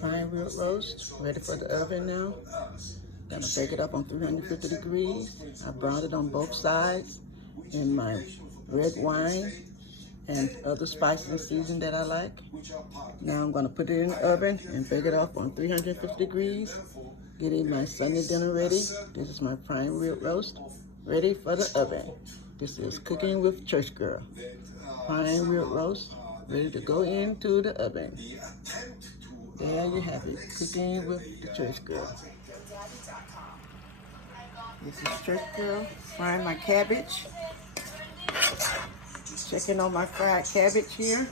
prime rib roast, ready for the oven now. Gonna bake it up on 350 degrees. I browned it on both sides in my red wine and other spices and seasoning that I like. Now I'm gonna put it in the oven and bake it up on 350 degrees. Getting my Sunday dinner ready. This is my prime rib roast, ready for the oven. This is Cooking with Church Girl. Prime rib roast, ready to go into the oven. There you have it, Cooking with the Church Girl. This is Church Girl, frying my cabbage. Checking on my fried cabbage here.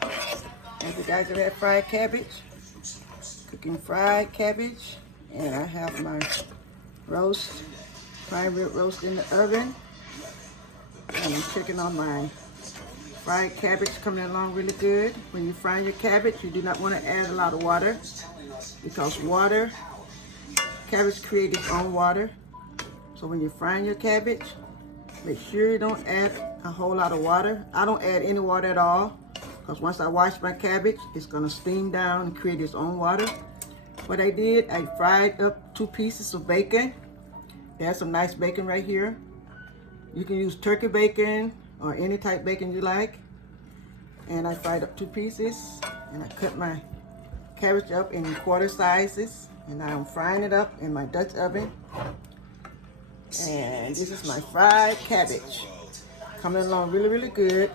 Have you guys ever had fried cabbage? Cooking fried cabbage. And I have my roast, prime rib roast in the oven. And I'm checking on my fried cabbage coming along really good. When you fry your cabbage, you do not want to add a lot of water because cabbage creates its own water. So when you're frying your cabbage, make sure you don't add a whole lot of water. I don't add any water at all because once I wash my cabbage, it's gonna steam down and create its own water. What I did, I fried up 2 pieces of bacon. There's some nice bacon right here. You can use turkey bacon or any type bacon you like. And I fried up 2 pieces and I cut my cabbage up in quarter sizes. And now I'm frying it up in my Dutch oven. And this is my fried cabbage. Coming along really, really good.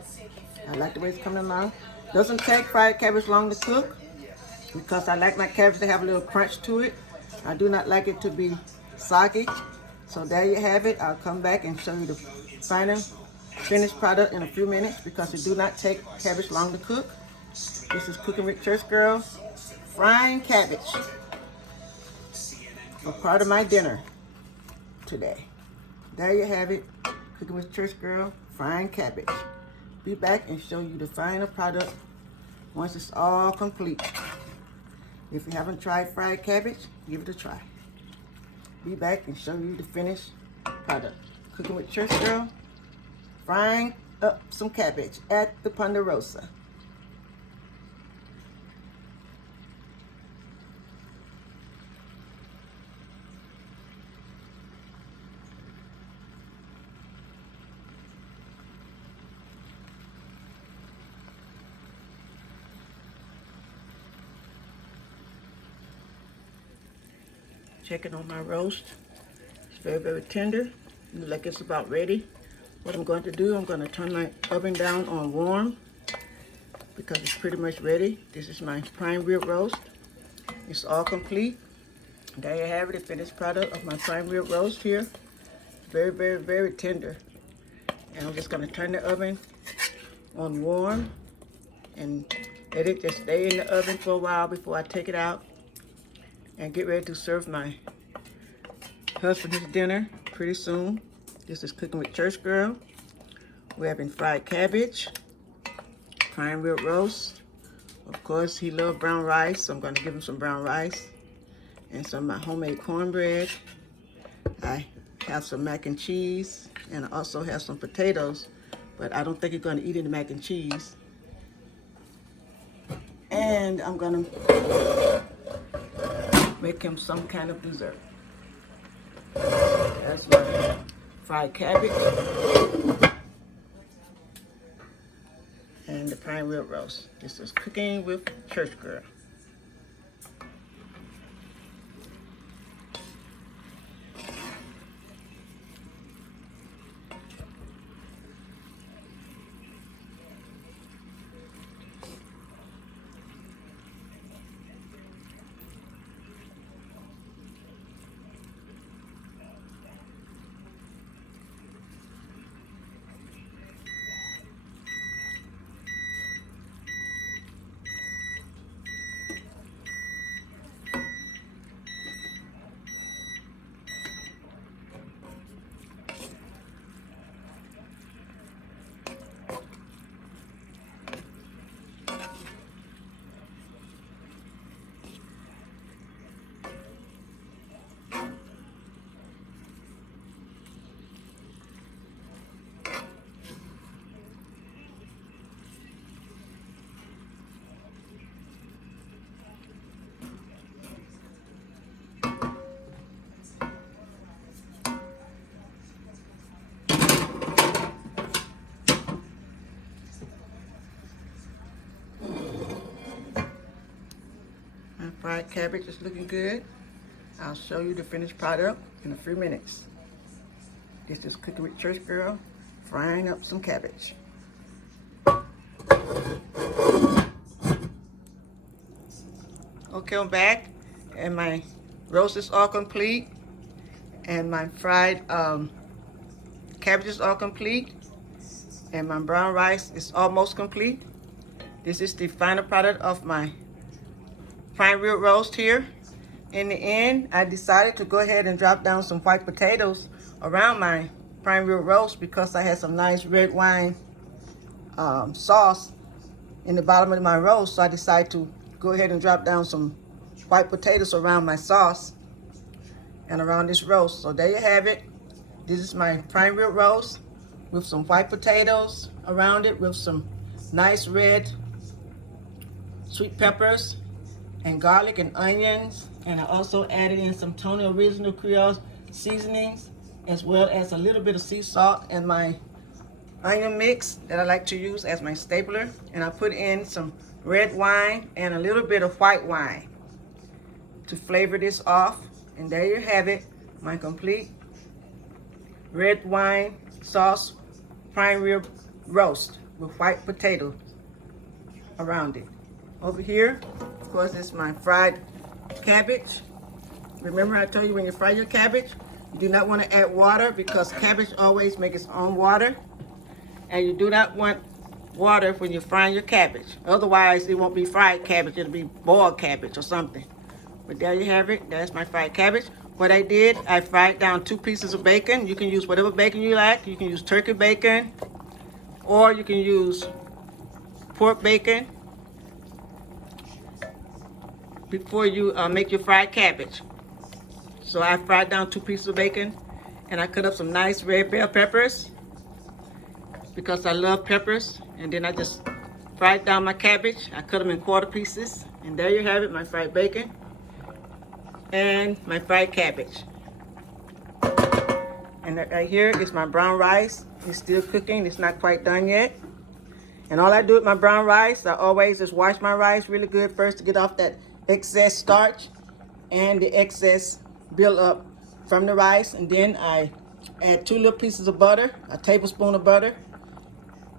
I like the way it's coming along. Doesn't take fried cabbage long to cook because I like my cabbage to have a little crunch to it. I do not like it to be soggy. So there you have it. I'll come back and show you the final finished product in a few minutes because it do not take cabbage long to cook. This is Cooking with Church Girl, frying cabbage for part of my dinner today. There you have it, Cooking with Church Girl, frying cabbage. Be back and show you the final product once it's all complete. If you haven't tried fried cabbage, give it a try. Be back and show you the finished product. Cooking with Church Girl, frying up some cabbage at the Ponderosa. Checking on my roast. It's very, very tender. Looks like it's about ready. What I'm going to do, I'm going to turn my oven down on warm because it's pretty much ready. This is my prime rib roast. It's all complete. There you have it, the finished product of my prime rib roast here. Very, very, very tender. And I'm just going to turn the oven on warm and let it just stay in the oven for a while before I take it out and get ready to serve my husband his dinner pretty soon. This is Cooking with Church Girl. We're having fried cabbage, prime rib roast. Of course, he loves brown rice, so I'm going to give him some brown rice and some of my homemade cornbread. I have some mac and cheese, and I also have some potatoes, but I don't think he's going to eat any mac and cheese. And I'm going to make him some kind of dessert. That's my fried cabbage and the prime rib roast. This is Cooking with Church Girl. fried cabbage is looking good. I'll show you the finished product in a few minutes. This is Cooking with Church Girl, frying up some cabbage. Okay, I'm back, and my roast is all complete, and my fried cabbage is all complete, and my brown rice is almost complete. This is the final product of my prime rib roast here. In the end, I decided to go ahead and drop down some white potatoes around my prime rib roast because I had some nice red wine sauce in the bottom of my roast, so I decided to go ahead and drop down some white potatoes around my sauce and around this roast. So there you have it. This is my prime rib roast with some white potatoes around it with some nice red sweet peppers and garlic and onions. And I also added in some Tony Original Creole seasonings, as well as a little bit of sea salt and my onion mix that I like to use as my stapler. And I put in some red wine and a little bit of white wine to flavor this off. And there you have it, my complete red wine sauce prime rib roast with white potato around it. Over here, of course, is my fried cabbage. Remember I told you when you fry your cabbage, you do not want to add water because cabbage always makes its own water. And you do not want water when you're frying your cabbage. Otherwise, it won't be fried cabbage, it'll be boiled cabbage or something. But there you have it, that's my fried cabbage. What I did, I fried down 2 pieces of bacon. You can use whatever bacon you like. You can use turkey bacon, or you can use pork bacon before you make your fried cabbage. So I fried down 2 pieces of bacon, and I cut up some nice red bell peppers because I love peppers. And then I just fried down my cabbage. I cut them in quarter pieces, and there you have it, my fried bacon and my fried cabbage. And right here is my brown rice. It's still cooking, it's not quite done yet. And all I do with my brown rice, I always just wash my rice really good first to get off that excess starch and the excess buildup from the rice. And then I add 2 little pieces of butter, a tablespoon of butter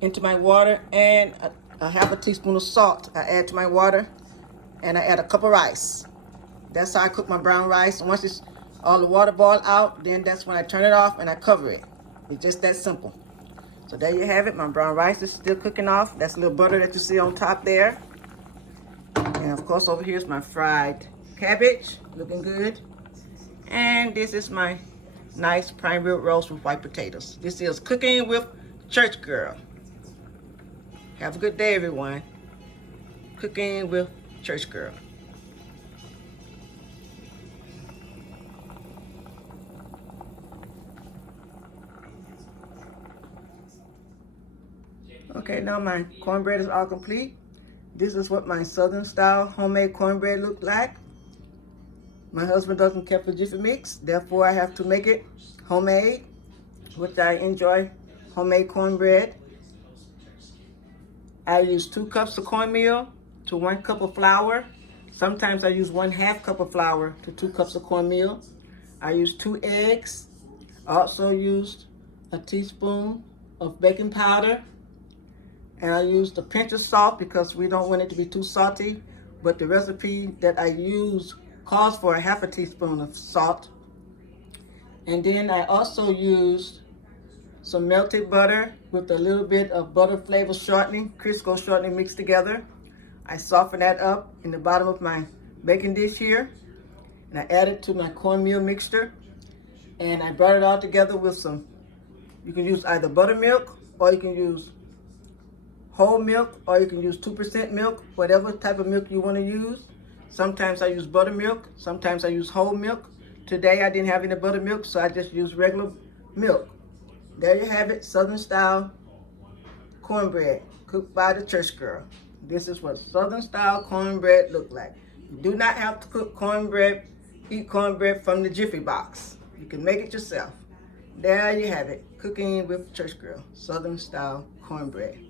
into my water, and a half a teaspoon of salt I add to my water, and I add a cup of rice. That's how I cook my brown rice. And once all the water boil out, then that's when I turn it off and I cover it. It's just that simple. So there you have it. My brown rice is still cooking off. That's a little butter that you see on top there. And of course over here is my fried cabbage, looking good. And this is my nice prime rib roast with white potatoes. This is Cooking with Church Girl. Have a good day, everyone. Cooking with Church Girl. Okay, now my cornbread is all complete. This is what my Southern style homemade cornbread looked like. My husband doesn't care for Jiffy Mix, therefore I have to make it homemade, which I enjoy homemade cornbread. I use 2 cups of cornmeal to 1 cup of flour. Sometimes I use 1/2 cup of flour to 2 cups of cornmeal. I use 2 eggs. I also used a teaspoon of baking powder. And I used a pinch of salt because we don't want it to be too salty. But the recipe that I use calls for a half a teaspoon of salt. And then I also used some melted butter with a little bit of butter flavor shortening, Crisco shortening mixed together. I softened that up in the bottom of my baking dish here. And I added to my cornmeal mixture. And I brought it all together with some, you can use either buttermilk, or you can use whole milk, or you can use 2% milk, whatever type of milk you want to use. Sometimes I use buttermilk, sometimes I use whole milk. Today I didn't have any buttermilk, so I just used regular milk. There you have it, Southern style cornbread, cooked by the church girl. This is what Southern style cornbread look like. You do not have to cook cornbread, eat cornbread from the Jiffy box. You can make it yourself. There you have it, Cooking with Church Girl, Southern style cornbread.